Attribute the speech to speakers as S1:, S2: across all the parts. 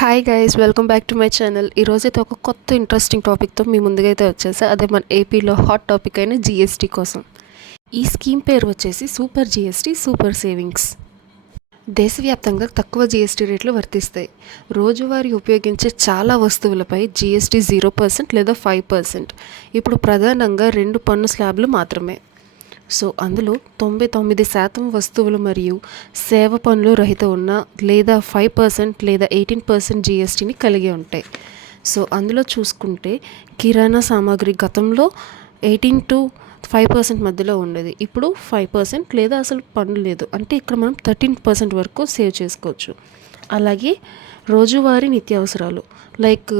S1: Hi guys welcome back to my channel ఈరోజైతే ఒక కొత్త ఇంట్రెస్టింగ్ టాపిక్తో మీ ముందుగైతే వచ్చేసా. అదే మన ఏపీలో హాట్ టాపిక్ అయిన జీఎస్టీ కోసం. ఈ స్కీమ్ పేరు వచ్చేసి సూపర్ జీఎస్టీ సూపర్ సేవింగ్స్ దేశవ్యాప్తంగా తక్కువ జీఎస్టీ రేట్లు వర్తిస్తాయి. రోజువారీ ఉపయోగించే చాలా వస్తువులపై జీఎస్టీ జీరో పర్సెంట్ లేదా ఫైవ్ పర్సెంట్ ఇప్పుడు ప్రధానంగా రెండు పన్ను స్లాబ్లు మాత్రమే. సో అందులో తొంభై తొమ్మిది శాతం వస్తువులు మరియు సేవ పనులు రహిత ఉన్న లేదా ఫైవ్ పర్సెంట్ లేదా ఎయిటీన్ పర్సెంట్ జిఎస్టీని కలిగి ఉంటాయి. సో అందులో చూసుకుంటే కిరాణా సామాగ్రి గతంలో ఎయిటీన్ టు ఫైవ్ పర్సెంట్ మధ్యలో ఉండేది. ఇప్పుడు ఫైవ్ పర్సెంట్ లేదా అసలు పన్ను లేదు. అంటే ఇక్కడ మనం థర్టీన్ పర్సెంట్ వరకు సేవ్ చేసుకోవచ్చు. అలాగే రోజువారీ నిత్యావసరాలు లైక్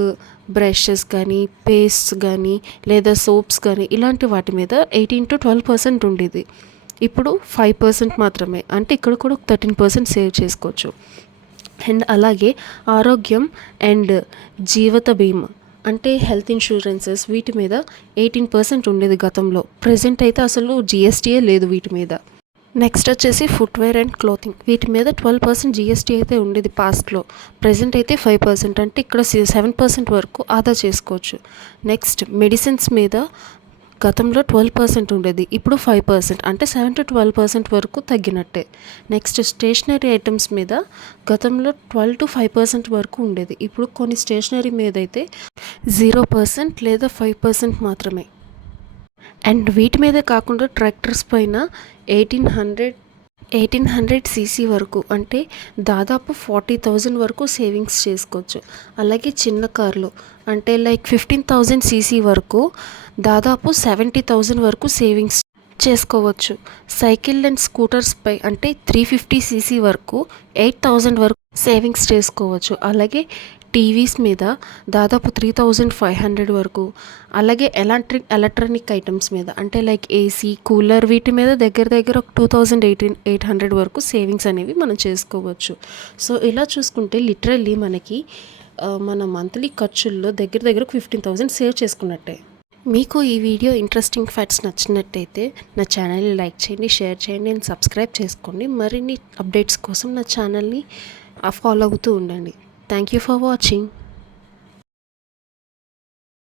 S1: బ్రషెస్ కానీ పేస్ట్స్ కానీ లేదా సోప్స్ కానీ ఇలాంటి వాటి మీద ఎయిటీన్ టు ట్వెల్వ్ పర్సెంట్ ఉండేది. ఇప్పుడు ఫైవ్ పర్సెంట్ మాత్రమే అంటే ఇక్కడ కూడా థర్టీన్ పర్సెంట్ సేవ్ చేసుకోవచ్చు. అండ్ అలాగే ఆరోగ్యం అండ్ జీవిత బీమా అంటే హెల్త్ ఇన్సూరెన్సెస్ వీటి మీద ఎయిటీన్ పర్సెంట్ ఉండేది గతంలో. ప్రజెంట్ అయితే అసలు జిఎస్టీయే లేదు వీటి మీద. నెక్స్ట్ వచ్చేసి ఫుట్వేర్ అండ్ క్లోతింగ్ వీటి మీద ట్వెల్వ్ పర్సెంట్ జిఎస్టీ అయితే ఉండేది పాస్ట్లో ప్రజెంట్ అయితే ఫైవ్ పర్సెంట్ అంటే ఇక్కడ సెవెన్ పర్సెంట్ వరకు ఆదా చేసుకోవచ్చు. నెక్స్ట్ మెడిసిన్స్ మీద గతంలో ట్వెల్వ్ పర్సెంట్ ఉండేది. ఇప్పుడు ఫైవ్ పర్సెంట్ అంటే సెవెన్ టు ట్వెల్వ్ పర్సెంట్ వరకు తగ్గినట్టే. నెక్స్ట్ స్టేషనరీ ఐటమ్స్ మీద గతంలో ట్వెల్వ్ టు ఫైవ్ పర్సెంట్ వరకు ఉండేది. ఇప్పుడు కొన్ని స్టేషనరీ మీద అయితే జీరో పర్సెంట్ లేదా ఫైవ్ పర్సెంట్ మాత్రమే. అండ్ వీటి మీదే కాకుండా ట్రాక్టర్స్ పైన eighteen hundred eighteen hundred CC వరకు అంటే దాదాపు ఫార్టీ థౌజండ్ వరకు సేవింగ్స్ చేసుకోవచ్చు. అలాగే చిన్న కార్లు అంటే లైక్ ఫిఫ్టీన్ థౌజండ్ సీసీ వరకు దాదాపు సెవెంటీ థౌజండ్ వరకు సేవింగ్స్ చేసుకోవచ్చు. సైకిల్ అండ్ స్కూటర్స్ పై అంటే త్రీ ఫిఫ్టీ సీసీ వరకు ఎయిట్ థౌజండ్ వరకు సేవింగ్స్ చేసుకోవచ్చు. అలాగే టీవీస్ మీద దాదాపు త్రీ థౌజండ్ ఫైవ్ హండ్రెడ్ వరకు. అలాగే ఎలక్ట్రిక్ ఎలక్ట్రానిక్ ఐటమ్స్ మీద అంటే లైక్ ఏసీ కూలర్ వీటి మీద దగ్గర దగ్గర ఒక two thousand eighteen eight hundred వరకు సేవింగ్స్ అనేవి మనం చేసుకోవచ్చు. సో ఇలా చూసుకుంటే లిటరల్లీ మనకి మన మంత్లీ ఖర్చుల్లో దగ్గర దగ్గర ఫిఫ్టీన్ థౌజండ్ సేవ్ చేసుకున్నట్టే. మీకు ఈ వీడియో ఇంట్రెస్టింగ్ ఫ్యాక్ట్స్ నచ్చినట్టయితే నా ఛానల్ని లైక్ చేయండి షేర్ చేయండి అండ్ సబ్స్క్రైబ్ చేసుకోండి. మరిన్ని అప్డేట్స్ కోసం నా ఛానల్ని ఫాలో అవుతూ ఉండండి. Thank you for watching